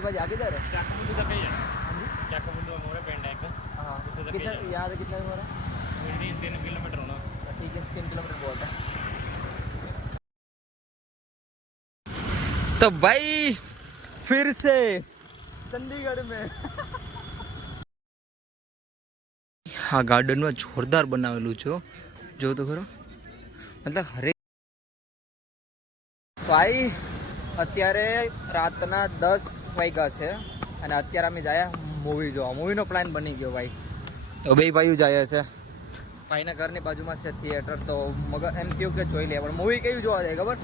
बाजी आगे इधर चाकू मुंडू तक ही है चाकू मुंडू हमारे पेंड है एक हाँ कितना याद है कितना हमारा भिंडी तीन किलोमीटर होना ठीक है तीन किलोमीटर बहुत है तो भाई फिर से ચંદીગઢ મેં આ ગાર્ડનમાં જોરદાર બનાવેલું છે જો તો ખરો મતલબ હરે ભાઈ અત્યારે રાતના દસ વાગ્યા છે અને અત્યારે અમે જાય મૂવી જોવા. મૂવીનો પ્લાન બની ગયો ભાઈ. તો બે ભાઈઓ જાય છે. ભાઈના ઘરની બાજુમાં છે થિયેટર તો મગર એમ થયું કે જોઈ લે પણ મૂવી કયું જોવા જાય ખબર?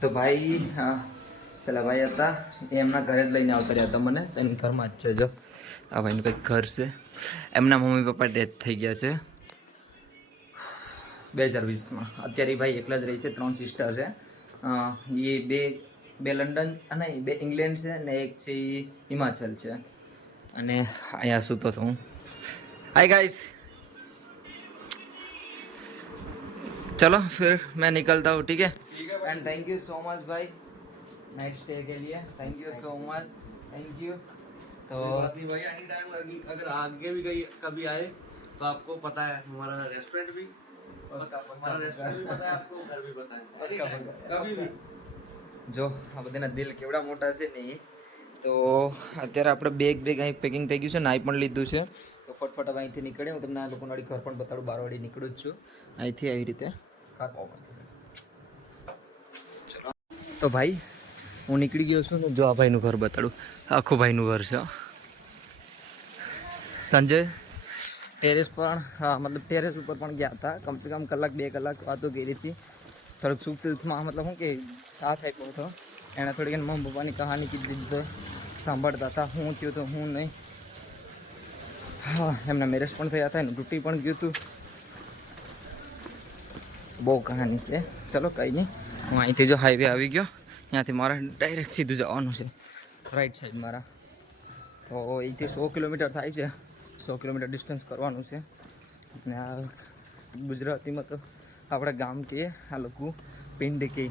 તો ભાઈ હા પેલા ભાઈ હતા. એમના ઘરે જ લઈને આવતા રહ્યા હતા મને. તો એની ઘરમાં જ છે જો. આ ભાઈનું કંઈક ઘર છે. એમના મમ્મી પપ્પા ડેથ થઈ ગયા છે. બે હજાર વીસમાં અત્યારે એ ભાઈ એકલા જ રહી છે ત્રણ સિસ્ટર છે અ, એ બે બે લંડન અને બે ઇંગ્લેન્ડ છે અને એક છે ઈ હિમાચલ છે અને અહીંયા સૂતો હતો હું હાય ગાઈસ चलो फिर मैं निकलता हूँ ठीक है and thank you so much भाई नाइट स्टे के लिए thank you so much thank you तो कोई बात नहीं भाई एनी टाइम अगर आगे भी कहीं कभी आए तो आपको पता है हमारा रेस्टोरेंट भी જો, આ બધાના દિલ કેવડા મોટા છે ને તો અત્યારે આપણે બેગ બેગ અહીં પેકિંગ થઈ ગયું છે, નાઈ પણ લીધું છે. તો ફટફટ અહીંથી નીકળીએ. હું તમને આ લોકોને વાળી ઘર પણ બતાડું બારવાળી નીકળું જ છું. અહીંથી આવી રીતે ઘર બહુ મસ્ત છે. તો ભાઈ, હું નીકળી ગયો છું ને, જો આ ભાઈનું ઘર બતાડું. આખું ભાઈનું ઘર છે. સંજય? ટેરેસ પણ હા, મતલબ ટેરેસ ઉપર પણ ગયા હતા. કમસે કમ કલાક, બે કલાક વાતો કરી હતી. થોડુંક સુખ દુઃખમાં, મતલબ શું કે સાથ આપ્યો હતો. એણે થોડીક એને મમ્મી પપ્પાની કહાની કીધી તો સાંભળતા હતા. હું થયું તો હું નહીં. હા, એમના મેરેજ પણ થયા હતા, એનું તૂટી પણ ગયું હતું. બહુ કહાની છે. ચલો, કંઈ નહીં. હું અહીંથી જો હાઈવે આવી ગયો. ત્યાંથી મારા ડાયરેક્ટ સીધું જવાનું છે. રાઈટ સાઈડ મારા. તો અહીંથી સો કિલોમીટર થાય છે. સો કિલોમીટર ડિસ્ટન્સ કરવાનું છે. અને આ ગુજરાતીમાં તો આપણે ગામ કહીએ આ લોકો પિંડ કે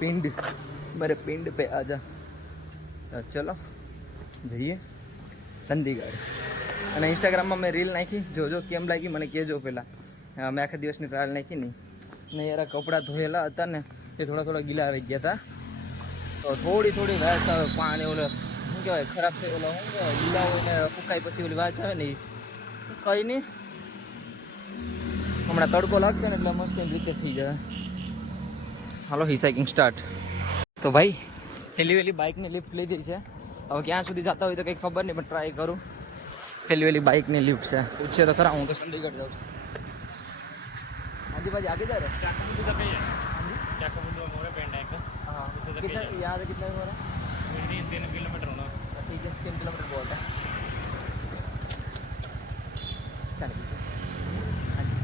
પિંડ, મારે પિંડ પે આજા. ચલો, જઈએ ચંદીગઢ અને ઇન્સ્ટાગ્રામમાં મેં રીલ નાખી, જોજો કેમ લાગી મને કહેજો પહેલાં. મેં આખા દિવસની ટ્રાયલ નાખી નહીં. ને યાર કપડાં ધોયેલા હતા ને, એ થોડા થોડા ગીલા આવી ગયા હતા. તો થોડી થોડી વાસ આવે પાણી ઓલો શું ખરાબ થઈ ઓલો શું કહેવાય લીલાઓને ફૂંકાઈ પછી ઓલી વાત આવે ને એ કંઈ નહીં હમણાં તડકો લાગશે ને એટલે મસ્ત રીતે થઈ જાય. હાલો હિસાઇકિંગ સ્ટાર્ટ તો ભાઈ પહેલી વહેલી બાઇકની લિફ્ટ લીધી છે. હવે ક્યાં સુધી જતા હોય તો કંઈક ખબર નહીં પણ ટ્રાય કરું. પહેલી વહેલી બાઇકની લિફ્ટ છે. પૂછે તો ખરા હું તો ચંદીગઢ જાઉં છું. આજુબાજુ આગે જા रे ठीक है तीन किलोमीटर बहुत है चलिए हाँ जी।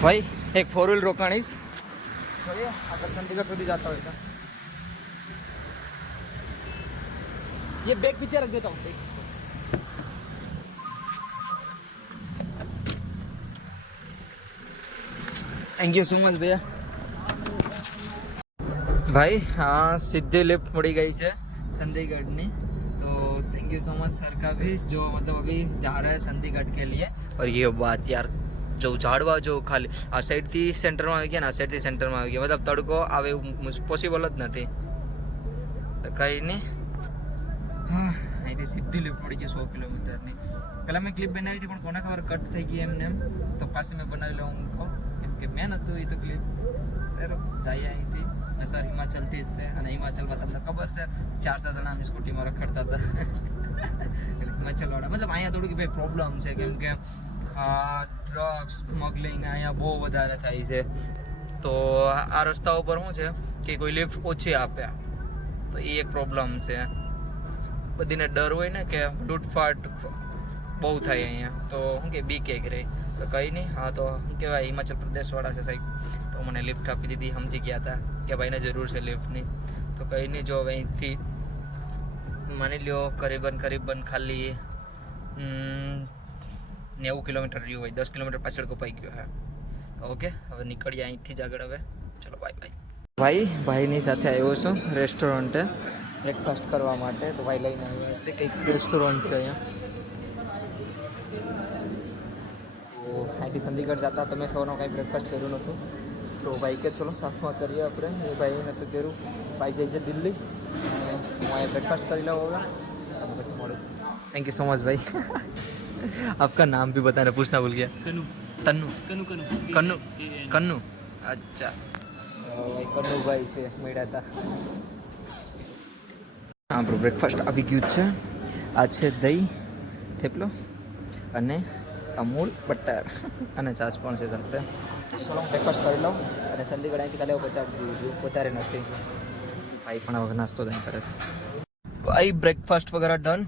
ભાઈ એક ફોર વ્હીલ રોકાણીશ જોઈએ આપણે ચંદીગઢ સુધી જતા હોય તો ये बैग पीछे रख देता हूँ bag thank you so much ભૈયા भाई हाँ सीधे लिफ्ट पड़ी गई है चंडीगढ़ ने तो thank you so much sir का भी जो मतलब अभी जा रहा है चंडीगढ़ के लिए और ये बात यार જો ઝાડવા જો ખાલી આ સાઈડથી સેન્ટરમાં આવી ગયા ને આ સાઈડથી સેન્ટરમાં આવી ગયા મતલબ તડકો આવે એવું પોસિબલ જ નથી તો કંઈ નહીં હા અહીંથી સીધી લિફ્ટ પડી ગઈ સો કિલોમીટરની પહેલાં મેં ક્લિપ બનાવી હતી પણ કોને ખબર કટ થઈ ગઈ એમને એમ તો પાછી મેં બનાવી લઉં હું કહું કેમ કે મેં નહોતું એ તો ક્લિપ ત્યારે જઈએ અહીંથી ને સર હિમાચલથી જ છે. અને હિમાચલમાં તમને ખબર છે, ચાર ચાર જણાની સ્કૂટીમાં રખડતા હતા. હિમાચલવાળા. મતલબ અહીંયા થોડુંક ભાઈ પ્રોબ્લેમ છે, કેમ કે ડ્રગ્સ સ્મગલિંગ અહીંયા બહુ વધારે થાય છે. તો આ રસ્તા ઉપર શું છે કે કોઈ લિફ્ટ ઓછી આપે. તો એ એક પ્રોબ્લેમ છે. બધીને ડર હોય ને કે લૂંટફાટ બહુ થાય અહીંયા. તો શું કે બી કે રહી તો કંઈ નહીં, હા તો શું કહેવાય, હિમાચલ પ્રદેશવાળા છે સાહેબ. તો મને લિફ્ટ આપી દીધી, સમજી ગયા હતા. કે ભાઈને જરૂર છે લિફ્ટની તો કંઈ નહીં, જો હવે અહીંથી માની લ્યો કરીબન કરીબન ખાલી નેવું કિલોમીટર રહ્યું હોય, દસ કિલોમીટર પાછળ કપાઈ ગયો, હે. ઓકે, હવે નીકળીએ અહીંથી જ આગળ હવે. ચલો બાય બાય ભાઈ, ભાઈની સાથે આવ્યો છું રેસ્ટોરન્ટે બ્રેકફાસ્ટ કરવા માટે. તો ભાઈ લઈને આવ્યો હશે, કંઈક રેસ્ટોરન્ટ છે અહીંયા. તો અહીંથી ચંદીગઢ જતા તમે સૌનો કાંઈ બ્રેકફાસ્ટ કર્યું નહોતું. તો ભાઈ કે ચલો સાથમાં કરીએ આપણે. એ ભાઈને તો કર્યું. ભાઈ જાય છે દિલ્હી. અને હું અહીંયા બ્રેકફાસ્ટ કરી લઉં હવે. અને પછી મળું. થેન્ક યુ સો મચ ભાई આપકા નામ ભી બતાને પૂછના ભૂલ ગયા. કનુ. તન્નુ. કનુ કનુ. કનુ કનુ અચ્છા. કનુભાઈ છે મળ્યા હતા આપણું બ્રેકફાસ્ટ આવી ગયું છે. આ છે દહીં થેપલો અને અમૂલ બટર અને છાસ પણ છે સાથે. ચાલો બ્રેકફાસ્ટ કરી લઉં અને ચંદીગઢ અહીંથી કાલે પચાસ વધારે નથી. ભાઈ પણ હવે નાસ્તો ત્યાં કરે છે. ભાઈ બ્રેકફાસ્ટ વગેરે ડન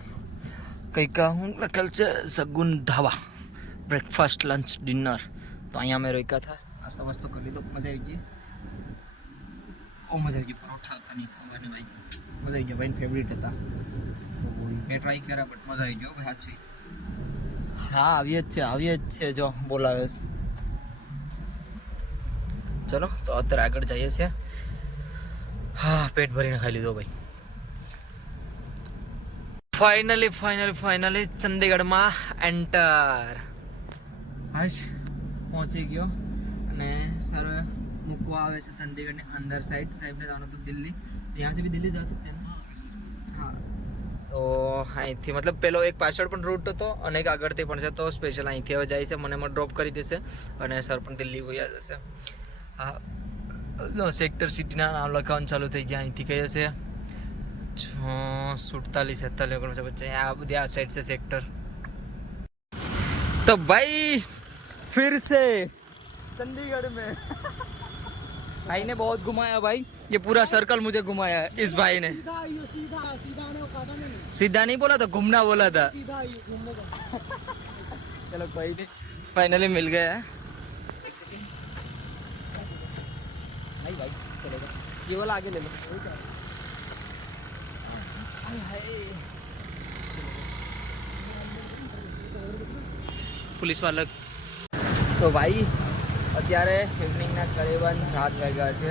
કંઈક હું લખેલ છે સગુન ધાબા. બ્રેકફાસ્ટ લંચ ડિનર તો અહીંયા અમે રોક્યા થાય નાસ્તો વાસ્તો કરી લીધો. મજા આવી ગઈ. બહુ મજા આવી ગઈ. પરોઠા હતા નહીં ખાવાની ભાઈ. મજા આવી ગઈ. ભાઈ ફેવરિટ હતા. તો મેં ટ્રાય કર્યા બટ મજા આવી ગયો ભાઈ, સાચી. હા, આવીએ જ છે, આવીએ જ છે જો, બોલાવે છે. ચલો, તો અત્યારે આગળ જઈએ છીએ. હા, પેટ ભરીને ખાઈ લીધો ભાઈ. ફાઇનલી ફાઇનલી ફાઇનલી ચંદીગઢમાં એન્ટર હર્ષ પહોંચી ગયો અને સર મૂકવા આવે છે ચંદીગઢની અંદર સાઈડ સાહેબને જવાનું હતું દિલ્હી. ત્યાંથી બી દિલ્હી જા સકતે હા. તો અહીંથી મતલબ પેલો એક પાછળ પણ રૂટ હતો અને એક આગળથી પણ છે તો સ્પેશિયલ અહીંથી હવે જાય છે મને એમાં ડ્રોપ કરી દેશે અને સર પણ દિલ્હી વયા જશે. હા સેક્ટર સિટીના નામ લખાવવાનું ચાલુ થઈ ગયા અહીંથી કયો છે? છ સુડતાલીસ સત્તાલીસ ઓગણસો પચાસ આ બધી આ સાઈડ છે સેક્ટર તો ભાઈ ફિર સે. ચંદીગઢ મેં. ભાઈને બહુ ઘુમાયા ભાઈ. ये पूरा सर्कल मुझे घुमाया है इस भाई ने सीधा नहीं बोला था घूमना बोला था चलो कोई नहीं फाइनली मिल गया एक सेकंड नहीं भाई चलेगा ये वाला आगे ले लो हाय हाय पुलिस वाला તો ભાઈ અત્યારે ઇવનિંગના કરીબન સાત વાગ્યા છે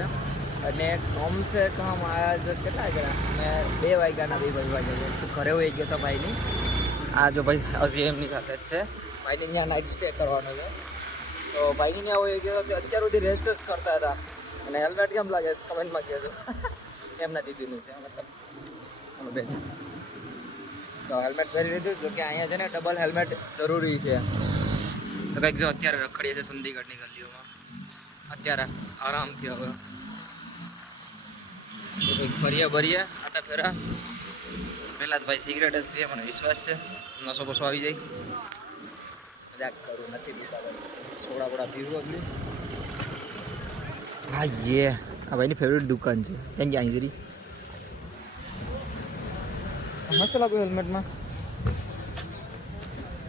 અને કમસે સે આજ કેટલા ગયા મેં બે વાગ્યાના, બે વાગ્યા છે તો ઘરે હોઈ ગયો તો ભાઈની? આ જો ભાઈ, હજી એમની સાથે જ છે. ભાઈની ત્યાં નાઇટ સ્ટે કરવાનો છે. તો ભાઈની ત્યાં હોઈ ગયો તો અત્યાર સુધી રેસ્ટ જ કરતા હતા. અને હેલ્મેટ કેમ લાગે છે? કમેન્ટમાં કહેજો. એમના દીદીનું છે, મતલબ. બેન તો હેલ્મેટ પહેરી લીધું છે કે અહીંયા છે ને ડબલ હેલ્મેટ જરૂરી છે. તો કંઈક જો અત્યારે રખડીએ છે ચંદીગઢની ગલીઓમાં. અત્યારે આરામથી હવે. ફરીએ, ભરીએ, આટા ફેરા. પહેલાં તો ભાઈ સિગરેટ જ પીએ, મને વિશ્વાસ છે. નસો બસો આવી જાય. મજાક કરું, નથી પીતા સોડા બોડા પીવું હા, યે. આ ભાઈની ફેવરેટ દુકાન છે. ત્યાં જ્યાં હાજરી મસ્ત લાગુ હેલ્મેટમાં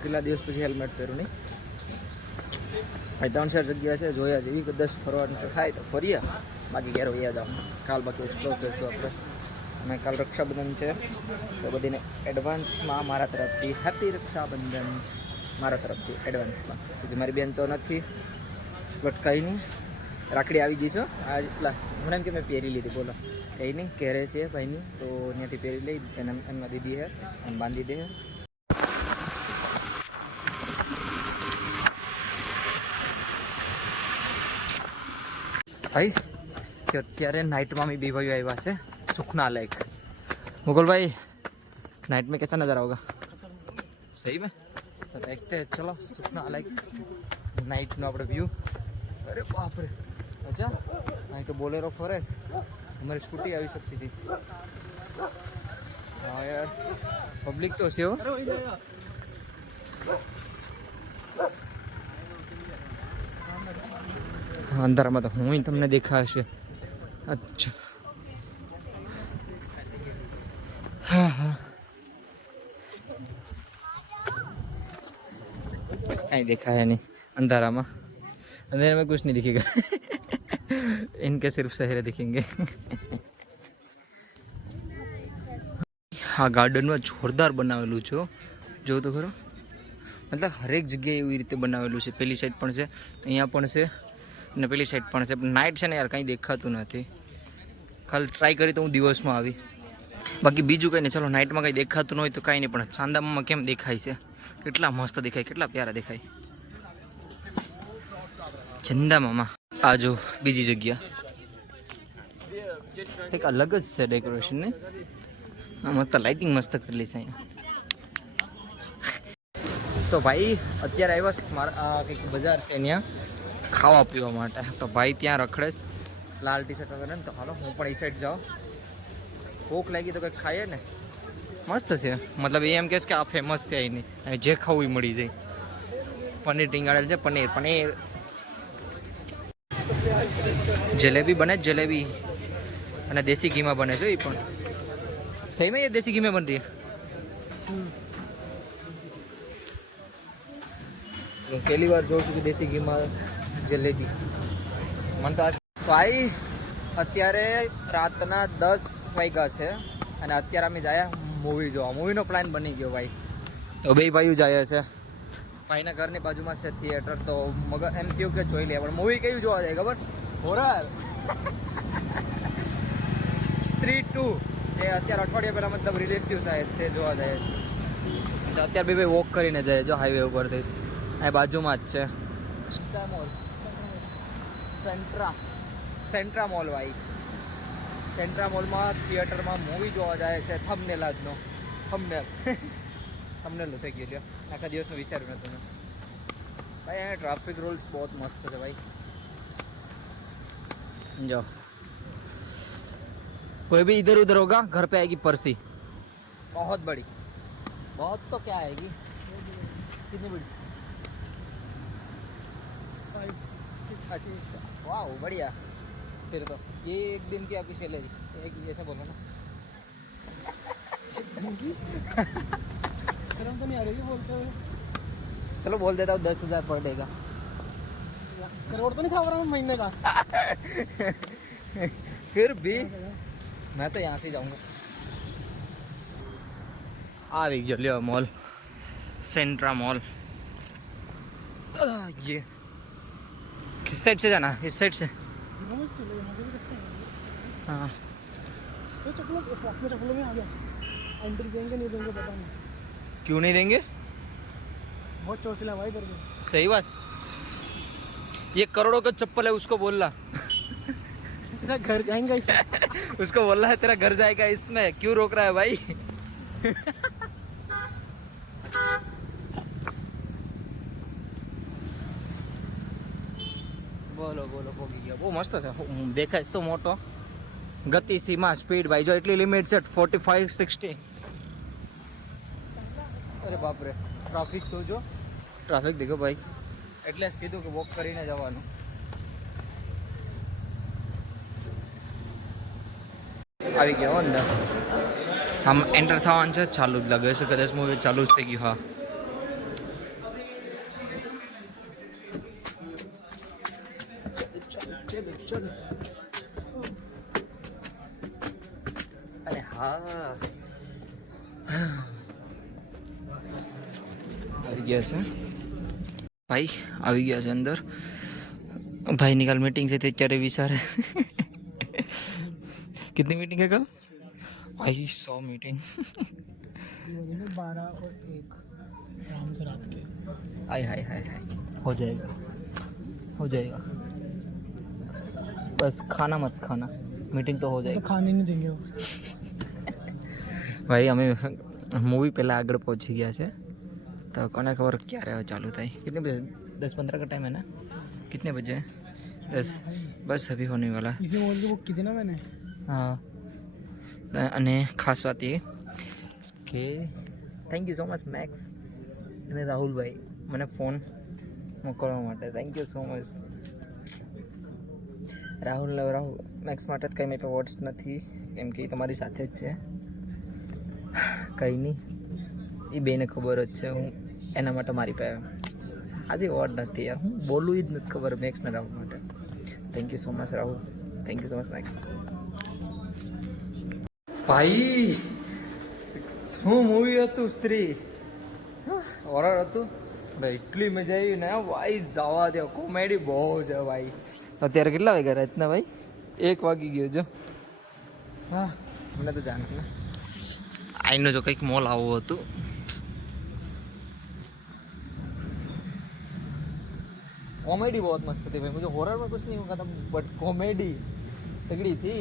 કેટલા દિવસ પછી હેલ્મેટ પહેરું નહીં? ભાઈ ત્રણ ચાર જગ્યા છે, જોયા જેવી કદાચ ફરવાનું થાય તો ફરીએ. બાકી ઘેર વૈયા જાઓ કાલ બાકી એક્સપ્લોર આપણે. અને કાલ રક્ષાબંધન છે. તો બધીને એડવાન્સમાં મારા તરફથી હેપી રક્ષાબંધન. મારા તરફથી એડવાન્સમાં હજી મારી બેન તો નથી. બટ કંઈ નહીં. રાખડી આવી ગઈ છો આ એટલા હમણાં એમ કે મેં પહેરી લીધી, બોલો. કંઈ નહીં, ઘેરે છે ભાઈની. તો ત્યાંથી પહેરી લઈ, એને એમના દીદી હે, એમ બાંધી દે ભાઈ કે અત્યારે नाइट में भी भाई આવ્યા છે सुखना लेक मुगल भाई नाइट में कैसा नज़ारा होगा सही में तो देखते हैं चलो सुखना लेक नाइट નો આપણે વ્યૂ અરે બાપ રે અચ્છા અહીં તો બોલેરો ફરે છે અમારી સ્કૂટી આવી શકતી હતી હા યાર પબ્લિક તો છે હો અંધારામાં તો હું તમને દેખાશે અચ્છા હા હા कहीं देखा है नहीं अंधारा में अंधेरे में कुछ नहीं दिखेगा इनके सिर्फ शहर दिखेंगे હા ગાર્ડનમાં જોરદાર બનાવેલું છે હો. જો તો ખરો મતલબ હરેક જગ્યાએ એવી રીતે બનાવેલું છે પેલી સાઈડ પણ છે અહીંયા પણ છે અને પેલી સાઈડ પણ છે. નાઇટ છે ને યાર, કંઈ દેખાતું નથી. ખાલી ટ્રાય કરી તો હું દિવસમાં આવી. બાકી બીજું કંઈ નહીં. ચલો નાઇટમાં કંઈ દેખાતું ન હોય તો કાંઈ નહીં, પણ ચાંદામાં કેમ દેખાય છે? કેટલા મસ્ત દેખાય, કેટલા પ્યારા દેખાય. ચંદામામાં આ જો, બીજી જગ્યા. એક અલગ જ છે ડેકોરેશન ને મસ્ત લાઇટિંગ મસ્ત કરેલી છે અહીંયા. તો ભાઈ, અત્યારે આવ્યા છે? મારા કંઈક બજાર છે ત્યાં ખાવા પીવા માટે. તો ભાઈ ત્યાં રખડે લાલ ટી શર્ટ વગર ને. તો હાલો, હું પણ એ સાઈડ જાઉં. ભૂખ લાગી તો કંઈક ખાઈએ ને. મસ્ત છે. મતલબ એમ કહેશ કે આ ફેમસ છે અહીંની જે ખાવું મળી જાય. પનીર ટીંગાળેલ છે, પનીર પનીર. જલેબી બને જલેબી. અને દેશી ઘીમાં બને છે એ પણ. સહીમાં એ દેશી ઘીમાં બન પહેલી વાર જોઉં છું કે દેશી ઘીમાં જલેબી મને તો આજ ભાઈ અત્યારે રાતના દસ વાગ્યા છે અને અત્યારે અમે જાય મૂવી જોવા. મૂવીનો પ્લાન બની ગયો ભાઈ. તો બે ભાઈઓ જાય છે. ભાઈના ઘરની બાજુમાં છે થિયેટર તો મગર એમ કહ્યું કે જોઈ લે. પણ મૂવી કયું જોવા જાય ખબર? હોરર થ્રી ટુ જે અત્યારે અઠવાડિયા પહેલાં મતલબ રિલીઝ થયું સાહેબ તે જોવા જાય છે. અત્યારે બે ભાઈ વોક કરીને જાય જો હાઈવે ઉપરથી. આ બાજુમાં જ છે. મોલ સેન્ટ્રા સેન્ટ્રા મોલ ભાઈ સેન્ટ્રા મોલમાં થિયેટરમાં મૂવી જોવા જાય છે થમનેલ આજનો થમનેલ થમનેલ થઈ ગયો લ્યો આખા દિવસનું વિચાર્યું નતું મેં ભાઈ અહીંયા ટ્રાફિક રૂલ્સ બહુ મસ્ત છે ભાઈ જો कोई भी इधर उधर होगा घर पे आएगी परसी बहुत बड़ी बहुत तो क्या आएगी कितनी बड़ी अच्छा, अठीच वाह बढ़िया। फिर तो ये एक दिन की आपकी सैलरी एक जैसा बोलो ना। शर्म तो नहीं आ रही बोलते हुए? चलो बोल देता हूँ दस हज़ार पर डे का। करोड़ तो नहीं छाप रहा हूँ महीने का? फिर भी? मैं तो यहाँ से ही जाऊँगा। आ रही जल्दी मॉल सेंट्रा मॉल ये। किस साइड से जाना इस साइड से। हाँ। क्यों नहीं देंगे? बहुत चोर भाई इधर सही बात। ये करोड़ों का चप्पल है उसको बोल रहा तेरा घर जाएगा। उसको बोल रहा है तेरा घर जाएगा इसमें। क्यों रोक रहा है भाई? બોલો બોલો પોગી ગયો. બહુ મસ્ત છે. હું દેખાય તો મોટો. ગતિ સીમા સ્પીડ ભાઈ. જો એટલી લિમિટ છે ફોર્ટી ફાઈવ સિક્સટી અરે બાપરે ટ્રાફિક તો જો. ટ્રાફિક દેખો ભાઈ. એટલે જ કીધું કે વોક કરીને જવાનું. આવી ગયો અંદર. આમ એન્ટર થવાનું છે. ચાલુ જ લાગે છે. કદાચ મૂવી ચાલુ જ થઈ ગયું હા. અરે હા આવી ગયા છે ભાઈ આવી ગયા છે અંદર ભાઈની કાલ મીટિંગ છે તે અત્યારે વિચારે कितनी मीटिंग है कल भाई सौ मीटिंग बारह और एक शाम से रात के हाय हाय हाय हाय हो जाएगा हो जाएगा बस खाना मत खाना मीटिंग तो हो तो जाएगी खाने नहीं देंगे वो ભાઈ અમે મૂવી પહેલાં આગળ પહોંચી ગયા છે તો કોને ખબર ક્યારે હવે ચાલુ થાય कितने बजे दस पंद्रह का टाइम है ना कितने बजे है? दस बस अभी होने वाला है इसी मॉल की बुक की थी ना मैंने હા અને ખાસ વાત એ કે thank you so much Max અને રાહુલભાઈ મને ફોન મોકલવા માટે thank you so much Rahul Rahul Max માટે જ કંઈ મેં વર્ડ્સ નથી, કેમ કે એ તમારી સાથે જ છે. કંઈ નહીં. એ બેને ખબર જ છે, હું એના માટે મારી પાસે આજે વર્ડ નથી યાર. હું બોલું જ નથી ખબર મેક્સને રાહુલ માટે. Thank you so much Rahul. Thank you so much Max ભાઈ, શું મૂવી હતું સ્ત્રી? હોરર હતું? એટલી મજા આવી ને ભાઈ જવા દે કોમેડી બહુ છે, ભાઈ. અત્યારે કેટલા વાગ્યા રાતના ભાઈ એક વાગી ગયો જો હા મને તો જાણ ને આઈનો જો કંઈક મોલ આવું હતું कॉमेडी बहुत मस्त थी भाई मुझे हॉरर में कुछ नहीं होगा था बट कॉमेडी तगड़ी थी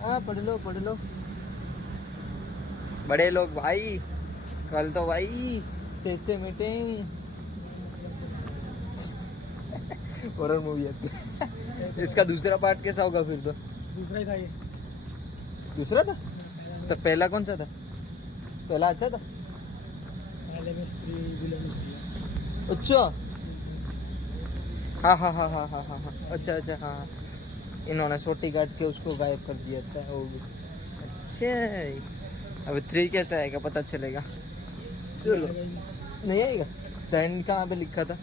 हाँ पढ़ लो पढ़ लो बड़े लोग भाई कल तो भाई से से मीटिंग हॉरर मूवी है। इसका दूसरा पार्ट कैसा होगा फिर तो? दूसरा ही था ये। दूसरा था? तो पहला कौन सा था? पहला अच्छा था? पहले में स्त्री विलन अच्छा। हाँ हाँ हाँ हाँ हाँ हाँ हाँ। अच्छा अच्छा हाँ हाँ। इन्होंने सोटी काट के उसको गायब कर दिया था वो अच्छा अब थ्री कैसा आएगा पता चलेगा। चलो। नहीं आएगा? दैन कहाँ पे लिखा था?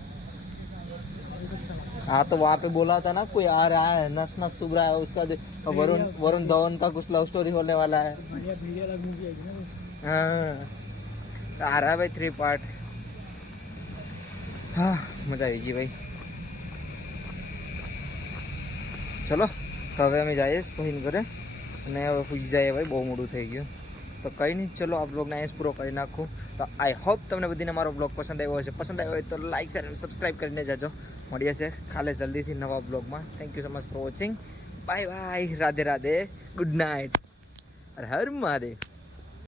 हाँ तो वहाँ पे बोला था ना कोई आ रहा है नस नस सुभ रहा है उसका दे- और वरुण वरुण धवन का कुछ लव स्टोरी होने वाला है बढ़िया बढ़िया लग मूवी आएगी ना वो। हाँ आ रहा है भाई थ्री पार्ट હા મજા આવી ગઈ ભાઈ ચલો તો હવે અમે જઈએ સ્પોઈન ઘરે અને હવે સુઈ જાય ભાઈ બહુ મોડું થઈ ગયું તો કંઈ નહીં ચલો આ બ્લોગને અહીં જ પૂરો કરી નાખું તો આઈ હોપ તમને બધીને મારો બ્લોગ પસંદ આવ્યો હશે પસંદ આવ્યો હોય તો લાઈક શેર અને સબસ્ક્રાઈબ કરીને જાજો મળીએ છે કાલે જલ્દીથી નવા બ્લોગમાં thank you so much for watching bye bye Radhe Radhe. Good night Har Mahadev.